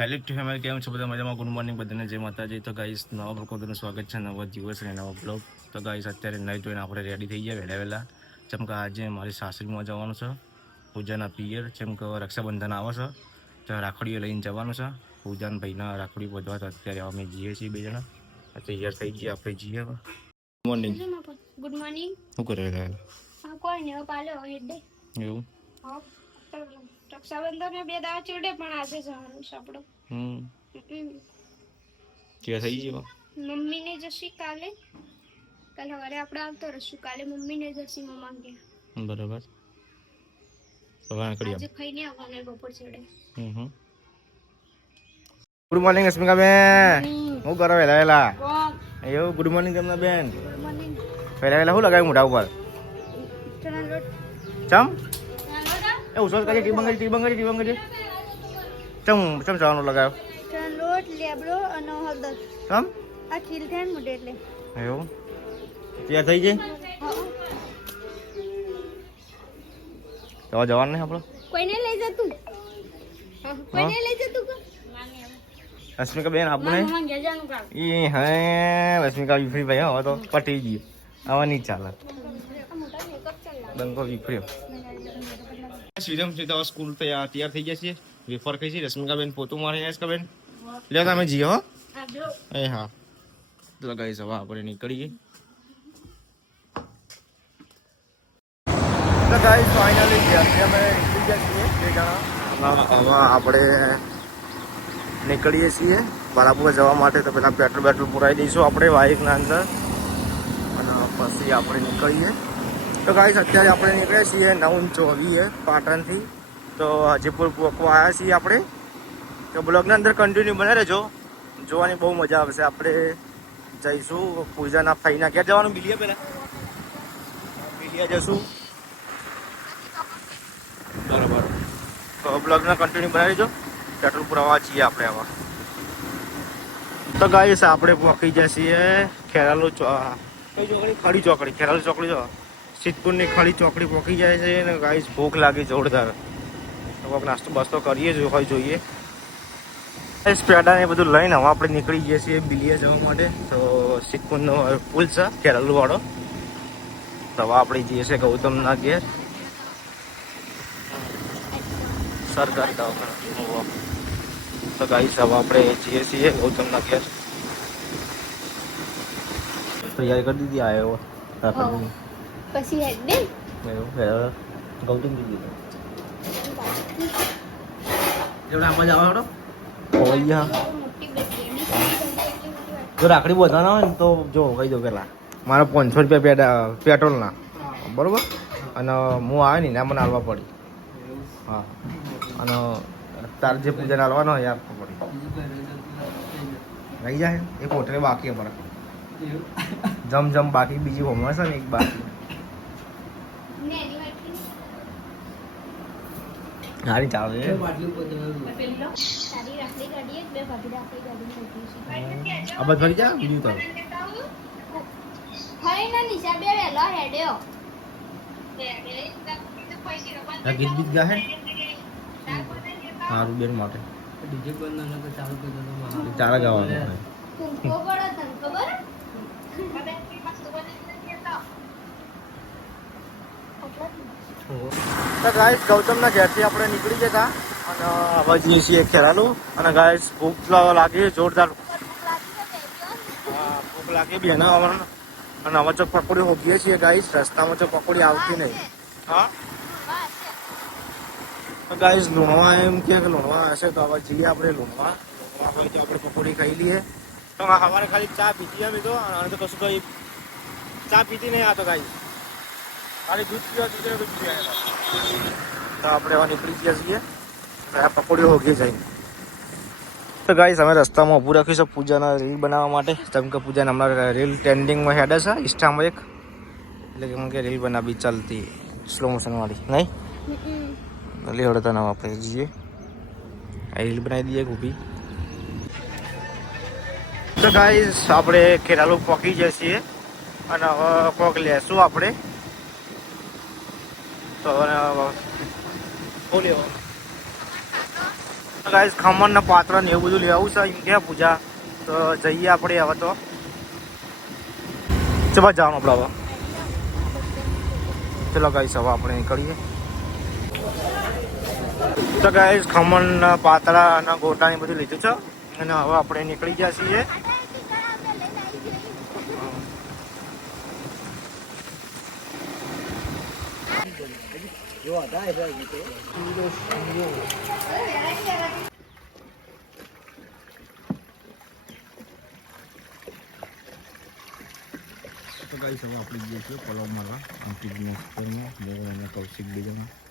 Hello two family કેમ છો બધા? મજામાં? ગુડ મોર્નિંગ બધાને. જે માતાજી. તો ગાઈસ નવા પ્રકોદનું સ્વાગત છે. નવા દિવસ અને નવા બ્લોગ તો ગાઈસ અત્યારે નહીં જોઈને આપણે રેડી થઈ ગયા વહેલા વહેલા. જેમ કે આજે મારી સાસરીમાં જવાનું છે. પૂજાના પિયર જેમ કે રક્ષાબંધન આવે છે તો રાખડીઓ લઈને જવાનું છે. પૂજાના ભાઈના રાખડી બધવા તો અત્યારે અમે જઈએ છીએ બે જણા. તૈયાર થઈ ગયા આપણે જઈએ ગુડ મોર્નિંગ ગુડ મોર્નિંગ શું કરે કોઈ નહીં ડે એવું? હા રક્ષાબંધન બે દાવા ચડે પણ આજે જવાનું છે આપણું. ત્યાં થઈ ગયો મમ્મીને જશી કાલે. કાલે સવારે આપણે આવતો રહીશું. કાલે મમ્મીને જશી મમ્મા ગયા બરાબર. આજે ખાઈને આવવાનું બપોર ચડે. હમ હમ. ગુડ મોર્નિંગ અસ્મિકા બેન. હું કરો વહેલા વહેલા? એવું ગુડ મોર્નિંગ તમને બેન? ગુડ મોર્નિંગ વહેલા વહેલા શું લગાવ્યું મોઢા ઉપર? ચણા લોટ ઉછળ કરી ટીબંગ કરી ટીબંગ કરી ટીબંગરી ટીબંગરી ચમ ચમ ચાવાનું લગાવ્યો ચણા લોટ લેબડો અને હળદર. ચમ? આ ખીલ થાય ને એટલે. એવું? ત્યાં થઈ જાય તો જવાનું નહીં આપણો? કોઈને લઈ જતું કોઈને લઈ જતું રશ્મિકા બેન આપવું નહીં? એ હે રશ્મિકા વિફરી ભાઈ હવે તો પટી ગયું. હવે નહીં ચાલે. મોટા મેકઅપ ચાલ બંકો વિફર્યો શ્રીરામ છે સ્કૂલ તૈયાર તૈયાર થઈ ગયા છીએ. વેફર ખાઈ છે. રશ્મિકા બેન પોતું મારે રહ્યા બેન લે તમે જીઓ હો. એ હા. લગાવી જવા આપણે નીકળીએ. આપણે નીકળીએ છીએ. બરાબર જવા માટે તો પેલા પેટ્રોલ બેટ્રોલ પુરાવી દઈશું આપણે બાઇકના અંદર. અને પછી આપણે નીકળીએ. તો ગાઈસ અત્યારે આપણે નીકળ્યા છીએ નવ ચોવીએ પાટણથી. તો હાજીપુર પોકવા આવ્યા છીએ આપણે. તો બ્લોગના અંદર કન્ટિન્યુ બને રહેજો. જોવાની બહુ મજા આવશે. આપણે જઈશું પૂજાના ફાઈના. ક્યાં જવાનું બિલિયા પહેલાં? બિલિયા જશું બરાબર. તો બ્લોગના કન્ટિન્યુ બનાવી દેજો પેટ્રોલ પુરાવા છીએ આપણે આવા. તો ગાઈસ આપણે પહોંચી જઈએ ખેરાલું કઈ ચોકડી? ખડી ચોકડી. ખેરાલુ ચોકડી જો. સિદ્ધપુરની ખાલી ચોકડી પહોંચી જાય છે અને ગાઈસ ભૂખ લાગી જોરદાર. કોઈક નાસ્તો બાસ્તો કરીએ જો હોય જોઈએ. પેડા ને બધું લઈને હવે આપણે નીકળી જઈએ છીએ બિલિયા જવા માટે. તો સિદ્ધપુરનો પુલ છે, કેરલવાળો. તો હવે આપણે જઈએ છીએ ગૌતમના ઘેર. સરકારી તો ગાઈસ હવે આપણે જઈએ છીએ ગૌતમના ઘેર. તૈયારી કરી દીધી આવ્યો પછી હેડ દે એવું હવે ગૌતમ દીધી જેવડા આમાં જવા હડો ઓયા જો રાખડી બધાના હોય ને તો જો કહી દો પેલા મારા પાંચસો રૂપિયા પેડા પેટ્રોલના બરોબર અને હું આવે ને એના મને હાલવા પડી હા અને તાર જે પૂજાને હાલવાનો હોય યાર પડી રહી જાય એક હોટલે બાકી અમારે જમ જમ બાકી બીજી છે ને એક બાકી ને એની વાટકી હારી ચાલે બધું ફરી જા બીજું તો. ના નિશા બે વેલો હેડ્યો આ ગીત ગીત ગાહે? સારું બેન માટે. ડીજે બંધ ના તો ચાલુ કરી દો ચારા ગાવાનું કુંકો પડો તને ખબર? તો ગાઈસ ગૌતમના ઘેરથી આપણે નીકળી જતા અને હવે જઈએ છીએ ખેરાલું. અને ગાઈસ ભૂખ તો લાગી જોરદાર. ભૂખ લાગી બી એના અને અમે જો પકોડી હોગીએ છીએ ગાઈસ રસ્તામાં જો પકોડી આવતી નહીં. હા? ગાઈઝ લુણવા એમ કે લુણવા હશે તો હવે જઈએ આપણે લુણવા. લુણવા હોય તો આપણે પકોડી ખાઈ લઈએ. તો સવારે ખાલી ચા પીધી અમે તો અને તો કશું કઈ ચા પીતી નહીં આ તો ગાઈસ ખાલી દૂધ પીવા દૂધ દૂધ પીવા તો આપણે હવે નીકળી ગયા છીએ. તો આ પકોડીઓ હોગી જાય. તો ગાઈસ અમે રસ્તામાં ઊભું રાખ્યું છે પૂજાના રીલ બનાવવા માટે. જેમ કે પૂજાને હમણાં રીલ ટ્રેન્ડિંગમાં હેડે છે ઇન્સ્ટામાં એક. એટલે કે કે રીલ બનાવી ચાલતી સ્લો મોશનવાળી નહીં? એટલે હવે તને આપણે જઈએ. આ રીલ બનાવી દઈએ ઊભી. તો ગાઈસ આપણે ખેરાલુ પહોંચી જઈએ છીએ. અને હવે કોક લેશું આપણે. તો બોલ્યો. ગાઈસ ખમણ ને પાત્ર ને એવું બધું લેવું છે એમ કે પૂજા. તો જઈએ આપણે હવે તો. ચલો, જવાનું આપણે હવે. ચલો ગાઈસ હવે આપણે નીકળીએ. તો ગાઈસ ખમણ પાતળા અને ગોટા ને બધું લીધું છે. અને હવે આપણે નીકળી ગયા છીએ. તો ગાઈસ હવે આપણે જઈએ છીએ પલાવ મારવા અંકિતના સ્કૂલમાં અને કૌશિક બીજામાં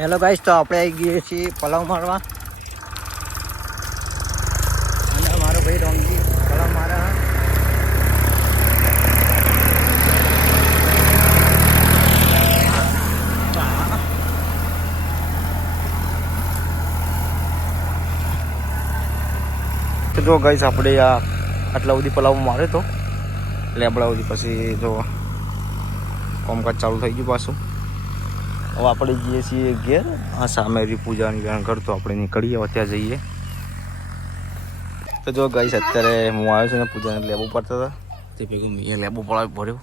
હેલો ગાઈશ તો આપણે આવી ગઈએ છીએ પલાવ મારવા. અને મારો ભાઈ રોંગી પલાવ મારા જો ગાઈશ આપણે આ આટલા સુધી પલાવ માર્યો તો. લેબડા સુધી પછી જો કામકાજ ચાલુ થઈ ગયું પાછું. હવે આપણે જઈએ છીએ ઘેર. આ સામે પૂજાની જાણ કરતો આપણે નીકળીએ હવે ત્યાં જઈએ. તો જો ગઈશ અત્યારે હું આવ્યો છું ને પૂજાને લેબુ પડતા હતા. તે ભેગું મેં લેબુ પડાવી ભર્યો.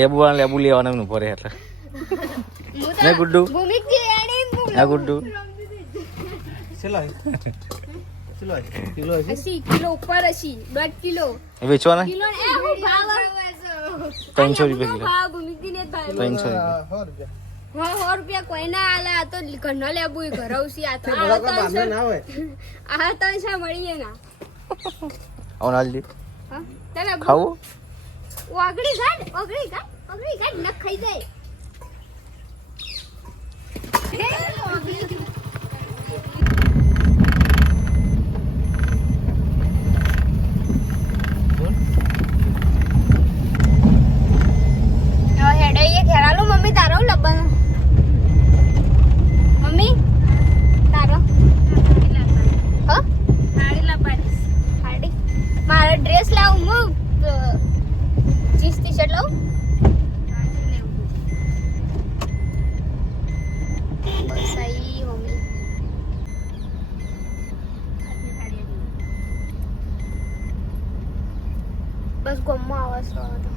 લેબુ લેબુ લેવાના એમનું ભરે એટલે. ને ગુડ્ડુ? હા ગુડ્ડુ. કિલો ઉપર કિલો. વેચવાના? કિલો ને એ હું ભાવ ત્રણસો રૂપિયા કિલો. ત્રણસો રૂપિયા. હા સો રૂપિયા. કોઈ ના આલે આ તો ઘરનો લેબુ ઘરવસી આ તો આ ત્રણસો આ મળીએ ના. આવું હા તને ખાવું? ઓગળી કાઢ ઓગળી કાઢ ઓગળી નખ ખાઈ જાય હે, ઓગળી. હવે હેડે એ ખેરાલું મમ્મી તારો લબ્બાનું મમ્મી તારો હ હાડી મારો ડ્રેસ લાવું હું જીન્સ ટી શર્ટ લાવું બસ આઈ મમ્મી બસ ગમમાં આવે છે હવે તો.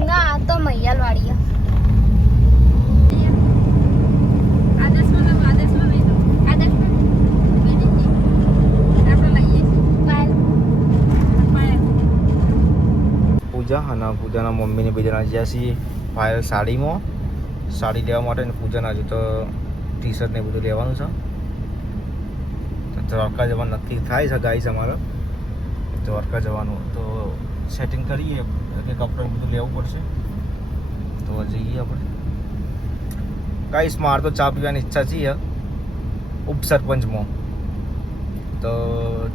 ના આ તો મૈયાલ વાળી પૂજા અને પૂજાના મમ્મીને બીજાના જ્યાં છીએ ફાયર સાડીમાં, સાડી લેવા માટે પૂજાના હજુ તો ટી શર્ટ ને બધું લેવાનું છે. દ્વારકા જવાનું નક્કી થાય છે ગાઈસ અમારે. દ્વારકા જવાનું. તો સેટિંગ કરીએ, કે કપડાં બધું લેવું પડશે. તો જઈએ આપણે. ગાઈસ, મારે તો ચા પીવાની ઈચ્છા છે ઉપસરપંચમાં. તો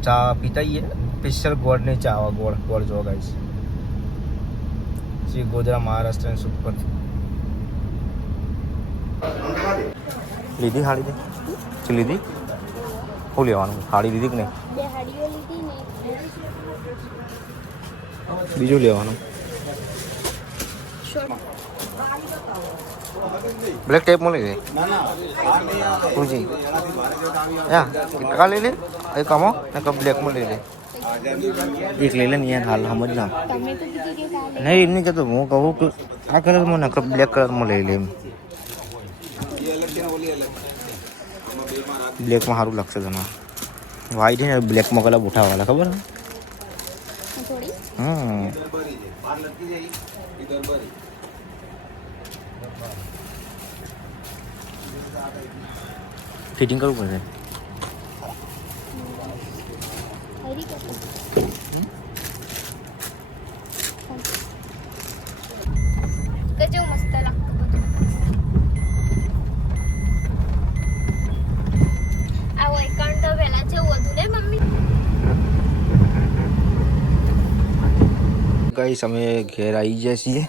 ચા પીતા આવીએ સ્પેશિયલ ગોળની ચા ગોળ ગોળ જો ગાઈસ. શ્રી ગોધરા મહારાષ્ટ્ર સુપર લીધી હાડી દે શું લીધી? શું લેવાનું? હાડી લીધી કે નહીં? બીજું લેવાનું. બ્લેક ટેપ મળી દે પૂછી જી ટકા લઈ લે? એક કામો ને બ્લેકમાં લઈ લે. એક લઈ લે ને હાલ સમજ ના નહીં કાલે નહીં કહેતો હું કહું કે આ કલરમાં ને બ્લેક કલરમાં લઈ લે એમ. બ્લેકમાં સારું લાગશે તને. વ્હાઈટ ને બ્લેકમાં કલર ઉઠાવવાના, ખબર? હમ. ફિટિંગ કરવું પડશે હરી મસ્ત બધું આવો એકાઉન્ટ તો પહેલા જેવું ને મમ્મી ગાઈસ અમે ઘેર આવી જઈએ છીએ.